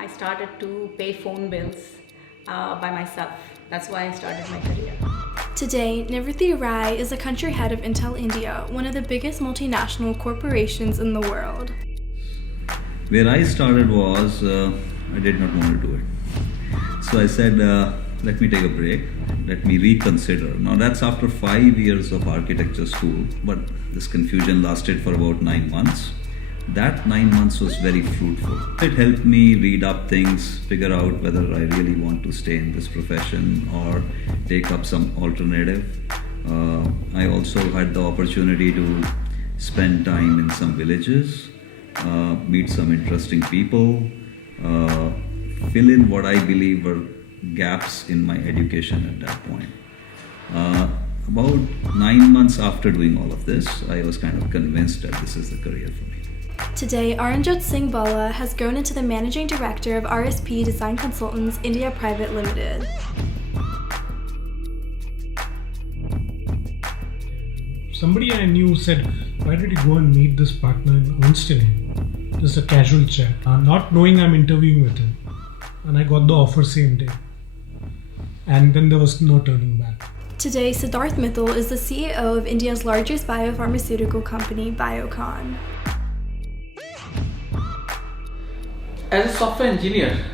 I started to pay phone bills by myself. That's why I started my career. Today, Nivruti Rai is the country head of Intel India, one of the biggest multinational corporations in the world. Where I started was I did not want to do it. So I said, let me take a break, let me reconsider. Now that's after 5 years of architecture school, but this confusion lasted for about 9 months. That 9 months was very fruitful. It helped me read up things, figure out whether I really want to stay in this profession or take up some alternative. I also had the opportunity to spend time in some villages, meet some interesting people, fill in what I believe were gaps in my education at that point. About 9 months after doing all of this, I was kind of convinced that this is the career for me. Today, Aranjot Singh Bala has grown into the managing director of RSP Design Consultants India Private Limited. Somebody I knew said, why did you go and meet this partner in Ernst & Young? Just a casual chat, not knowing I'm interviewing with him. And I got the offer same day. And then there was no turning back. Today, Siddharth Mittal is the CEO of India's largest biopharmaceutical company, Biocon. As a software engineer,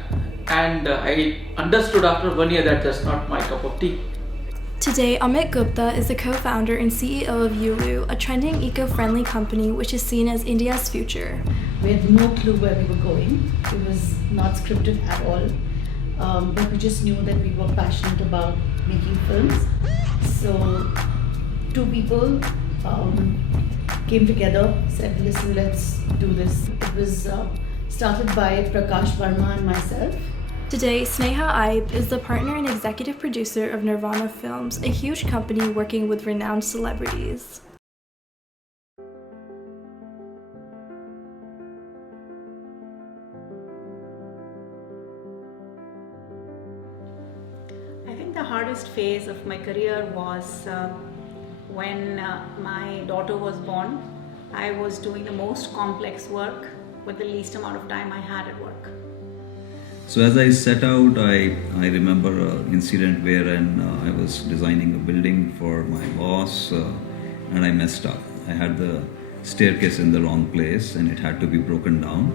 and I understood after 1 year that that's not my cup of tea. Today, Amit Gupta is the co-founder and CEO of Yulu, a trending eco-friendly company which is seen as India's future. We had no clue where we were going. It was not scripted at all. But we just knew that we were passionate about making films. So two people came together, said, listen, let's do this. It was started by Prakash Verma and myself. Today, Sneha Iyer is the partner and executive producer of Nirvana Films, a huge company working with renowned celebrities. I think the hardest phase of my career was when my daughter was born. I was doing the most complex work with the least amount of time I had at work. So as I set out, I remember an incident wherein I was designing a building for my boss and I messed up. I had the staircase in the wrong place and it had to be broken down.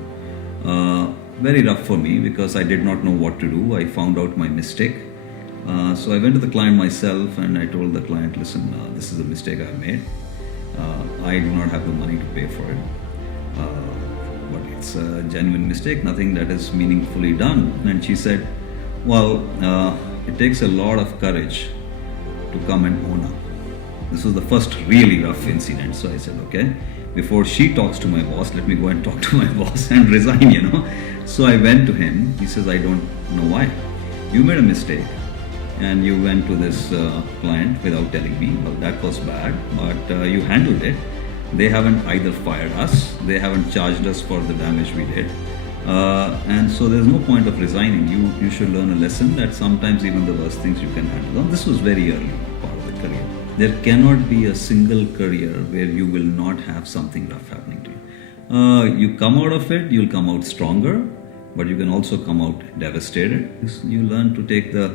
Very rough for me because I did not know what to do. I found out my mistake. So I went to the client myself and I told the client, listen, this is a mistake I made. I do not have the money to pay for it. But it's a genuine mistake, nothing that is meaningfully done. And she said, well, it takes a lot of courage to come and own up. This was the first really rough incident. So I said, okay, before she talks to my boss, let me go and talk to my boss and resign, So I went to him. He says, I don't know why. You made a mistake and you went to this client without telling me. Well, that was bad, but you handled it. They haven't either fired us, they haven't charged us for the damage we did. And so there's no point of resigning. You should learn a lesson that sometimes even the worst things you can handle. This was very early part of the career. There cannot be a single career where you will not have something rough happening to you. You come out of it, you'll come out stronger, but you can also come out devastated. You learn to take the,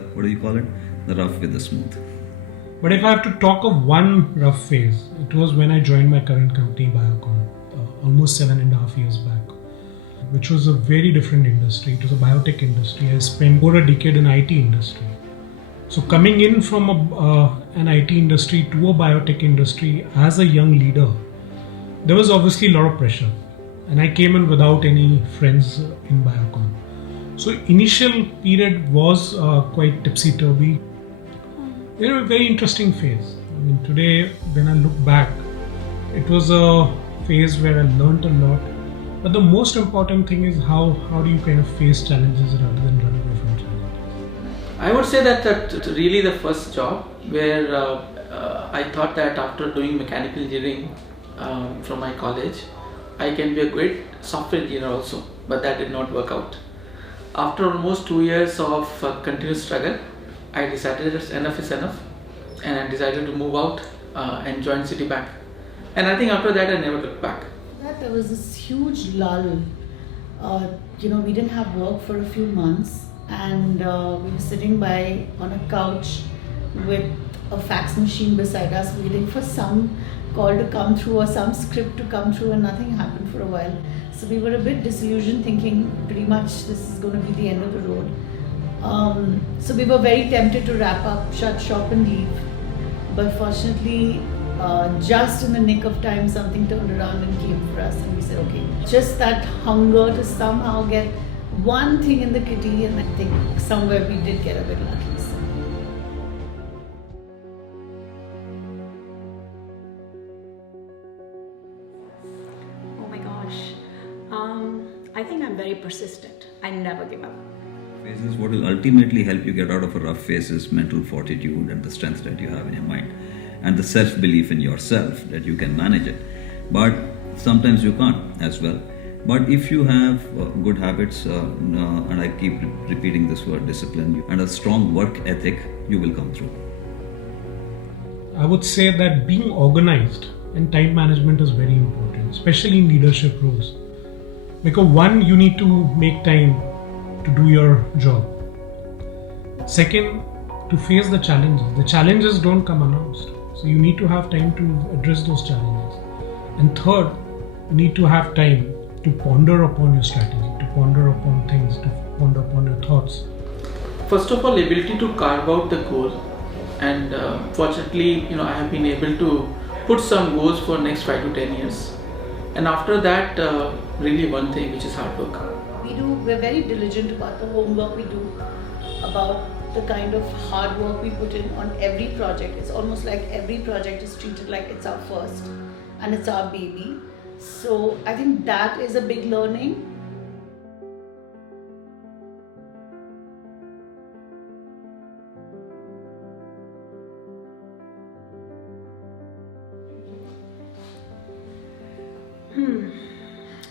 the rough with the smooth. But if I have to talk of one rough phase, it was when I joined my current company, Biocon, almost 7.5 years back, which was a very different industry. It was a biotech industry. I spent over a decade in IT industry. So coming in from an IT industry to a biotech industry as a young leader, there was obviously a lot of pressure. And I came in without any friends in Biocon. So initial period was quite tipsy-turvy. A very interesting phase. I mean, today when I look back, it was a phase where I learned a lot. But the most important thing is how do you kind of face challenges rather than run away from challenges? I would say that really the first job where I thought that after doing mechanical engineering from my college, I can be a great software engineer also, but that did not work out. After almost 2 years of continuous struggle, I decided that enough is enough, and I decided to move out and join Citibank. And I think after that I never looked back. There was this huge lull We didn't have work for a few months, and we were sitting by on a couch with a fax machine beside us, waiting for some call to come through or some script to come through, and nothing happened for a while. So we were a bit disillusioned, thinking pretty much this is going to be the end of the road. So we were very tempted to wrap up, shut shop and leave. But fortunately, just in the nick of time, something turned around and came for us, and we said, okay, just that hunger to somehow get one thing in the kitty, and I think somewhere we did get a bit lucky. So. Oh my gosh. I think I'm very persistent. I never give up. Phases, what will ultimately help you get out of a rough phase is mental fortitude and the strength that you have in your mind, and the self-belief in yourself that you can manage it. But sometimes you can't as well. But if you have good habits, and I keep repeating this word, discipline, and a strong work ethic, you will come through. I would say that being organized and time management is very important, especially in leadership roles. Because one, you need to make time to do your job. Second, to face the challenges. The challenges don't come announced. So you need to have time to address those challenges. And third, you need to have time to ponder upon your strategy, to ponder upon things, to ponder upon your thoughts. First of all, ability to carve out the goal, and fortunately, I have been able to put some goals for next 5 to 10 years. And after that, really one thing, which is hard work. We're very diligent about the homework we do, about the kind of hard work we put in on every project. It's almost like every project is treated like it's our first and it's our baby. So I think that is a big learning.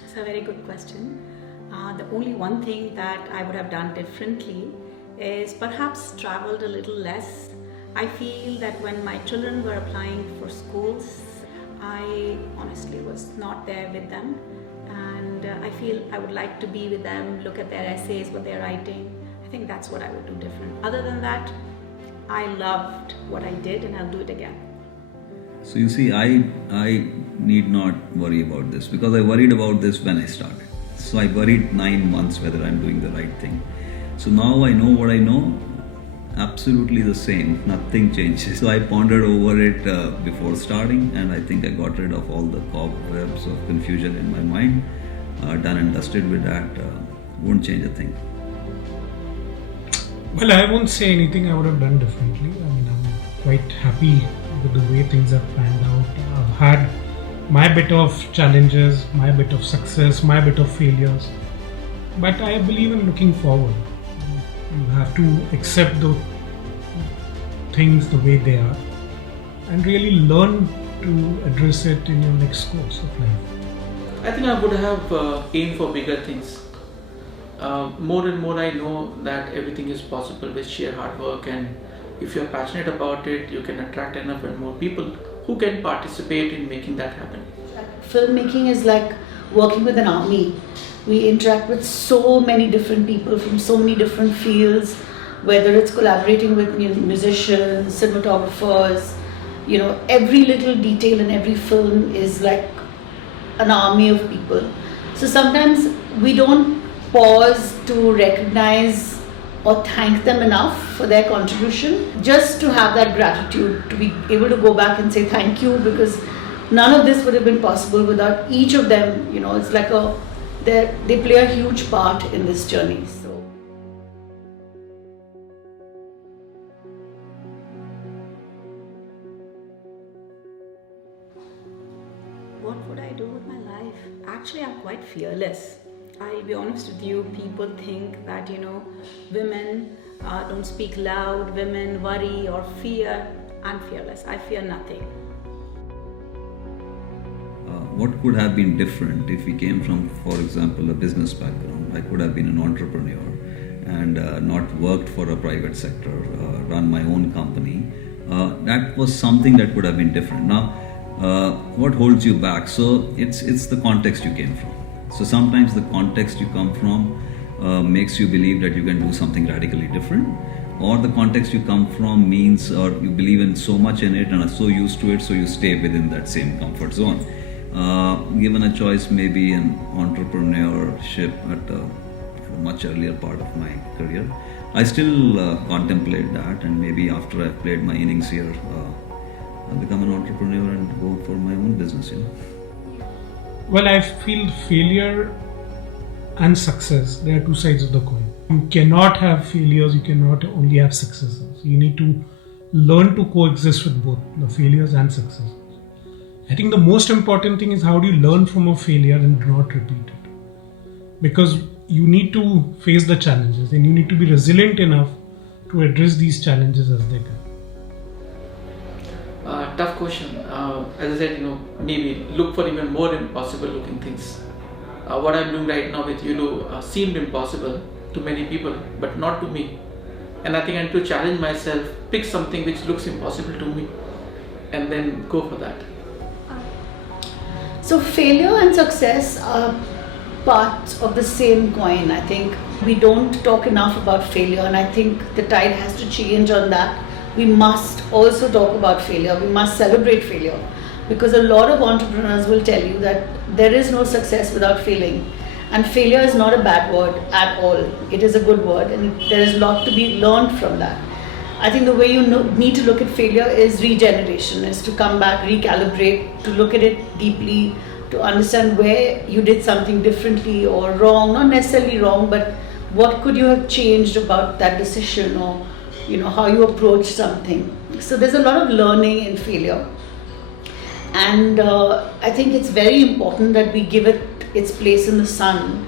It's a very good question. The only one thing that I would have done differently is perhaps traveled a little less. I feel that when my children were applying for schools, I honestly was not there with them, and I feel I would like to be with them, look at their essays, what they're writing. I think that's what I would do different. Other than that, I loved what I did and I'll do it again. So you see, I need not worry about this because I worried about this when I started. So I worried 9 months whether I'm doing the right thing. So now I know what I know, absolutely the same, nothing changes. So I pondered over it before starting, and I think I got rid of all the cobwebs of confusion in my mind. Done and dusted with that, won't change a thing. Well, I won't say anything I would have done differently. I mean, I'm quite happy with the way things have panned out. I've had my bit of challenges, my bit of success, my bit of failures. But I believe in looking forward. You have to accept the things the way they are and really learn to address it in your next course of life. I think I would have aimed for bigger things. More and more I know that everything is possible with sheer hard work, and if you're passionate about it, you can attract enough and more people who can participate in making that happen. Filmmaking is like working with an army. We interact with so many different people from so many different fields, whether it's collaborating with musicians, cinematographers, every little detail in every film is like an army of people. So sometimes we don't pause to recognize or thank them enough for their contribution, just to have that gratitude, to be able to go back and say thank you, because none of this would have been possible without each of them. It's like they play a huge part in this journey. So. What would I do with my life? Actually, I'm quite fearless. I'll be honest with you, people think that, women don't speak loud, women worry or fear. I'm fearless. I fear nothing. What could have been different if we came from, for example, a business background? I could have been an entrepreneur and not worked for a private sector, run my own company. That was something that could have been different. Now, what holds you back? So it's the context you came from. So sometimes the context you come from makes you believe that you can do something radically different, or the context you come from means, or you believe in so much in it and are so used to it, so you stay within that same comfort zone. Given a choice, maybe in entrepreneurship at a much earlier part of my career, I still contemplate that, and maybe after I've played my innings here, I'll become an entrepreneur and go for my own business. Well, I feel failure and success, they are two sides of the coin. You cannot have failures, you cannot only have successes. You need to learn to coexist with both the failures and successes. I think the most important thing is how do you learn from a failure and do not repeat it. Because you need to face the challenges and you need to be resilient enough to address these challenges as they come. Tough question. As I said, maybe look for even more impossible looking things. What I'm doing right now with Yulu seemed impossible to many people, but not to me. And I think I need to challenge myself, pick something which looks impossible to me, and then go for that. So failure and success are parts of the same coin. I think we don't talk enough about failure, and I think the tide has to change on that. We must also talk about failure. We must celebrate failure, because a lot of entrepreneurs will tell you that there is no success without failing, and failure is not a bad word at all. It is a good word, and there is a lot to be learned from that. I think the way you need to look at failure is regeneration, is to come back, recalibrate, to look at it deeply, to understand where you did something differently or wrong, not necessarily wrong, but what could you have changed about that decision, or how you approach something. So there's a lot of learning in failure, and I think it's very important that we give it its place in the sun.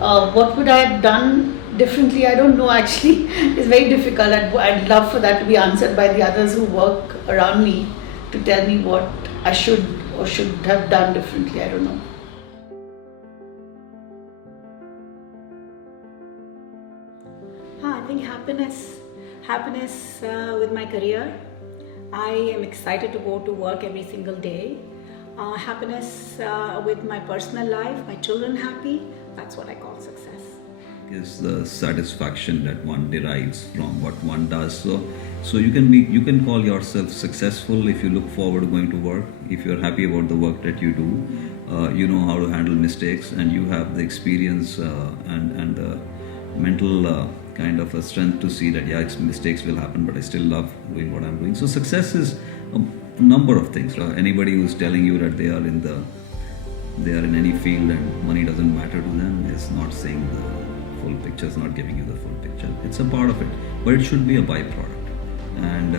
What would I have done differently? I don't know, actually. It's very difficult. I'd love for that to be answered by the others who work around me, to tell me what I should or should have done differently. I don't know. I think happiness with my career. I am excited to go to work every single day. Happiness with my personal life, my children happy, that's what I call success. Is the satisfaction that one derives from what one does. So you can call yourself successful if you look forward going to work, if you're happy about the work that you do, you know how to handle mistakes, and you have the experience and the mental kind of a strength to see that mistakes will happen, but I still love doing what I'm doing. So success is a number of things. Right? Anybody who's telling you that they are in any field and money doesn't matter to them is not saying the full picture, is not giving you the full picture. It's a part of it, but it should be a byproduct. And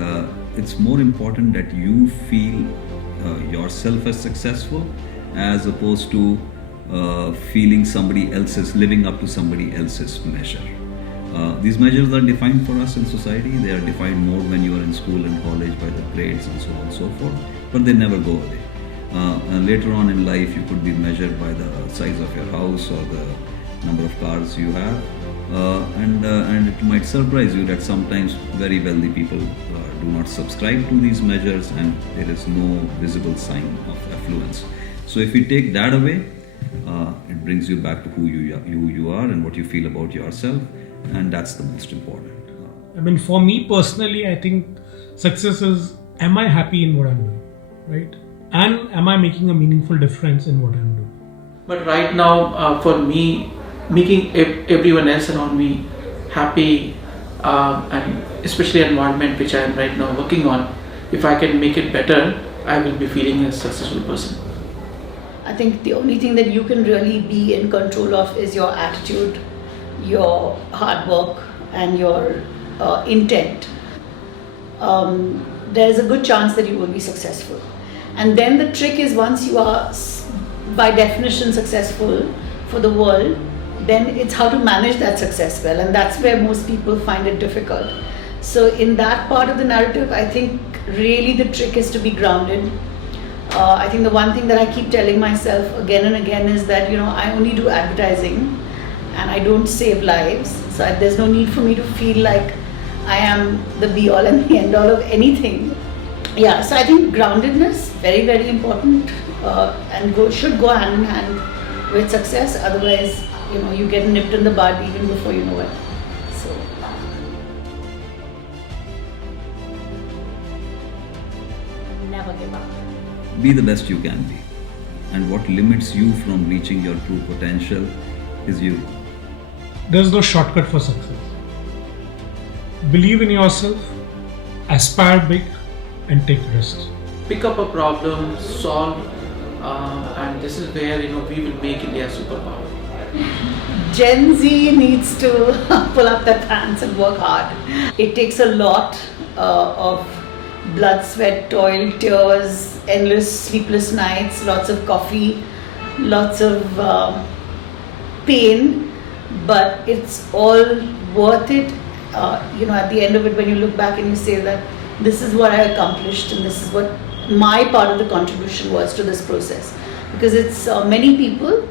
it's more important that you feel yourself as successful, as opposed to feeling living up to somebody else's measure. These measures are defined for us in society. They are defined more when you are in school and college by the grades and so on and so forth, but they never go away. And later on in life, you could be measured by the size of your house or the number of cars you have, and it might surprise you that sometimes very wealthy people do not subscribe to these measures, and there is no visible sign of affluence. So if you take that away, it brings you back to who you are and what you feel about yourself, and that's the most important. I mean, for me personally, I think success is, am I happy in what I'm doing, right? And am I making a meaningful difference in what I'm doing? But right now, for me, making everyone else around me happy, and especially environment which I am right now working on, if I can make it better, I will be feeling a successful person. I think the only thing that you can really be in control of is your attitude, your hard work, and your intent. There is a good chance that you will be successful. And then the trick is, once you are by definition successful for the world, then it's how to manage that success well, and that's where most people find it difficult. So in that part of the narrative, I think really the trick is to be grounded. I think the one thing that I keep telling myself again and again is that I only do advertising and I don't save lives, so there's no need for me to feel like I am the be all and the end all of anything. Yeah, so I think groundedness, very, very important, and should go hand in hand with success. Otherwise, you get nipped in the bud even before you know it. So. Never give up. Be the best you can be. And what limits you from reaching your true potential is you. There's no shortcut for success. Believe in yourself, aspire big, and take risks. Pick up a problem, solve, and this is where we will make India a superpower. Gen Z needs to pull up their pants and work hard. It takes a lot of blood, sweat, toil, tears, endless sleepless nights, lots of coffee, lots of pain, but it's all worth it. At the end of it, when you look back and you say that this is what I accomplished and this is what my part of the contribution was to this process. Because it's many people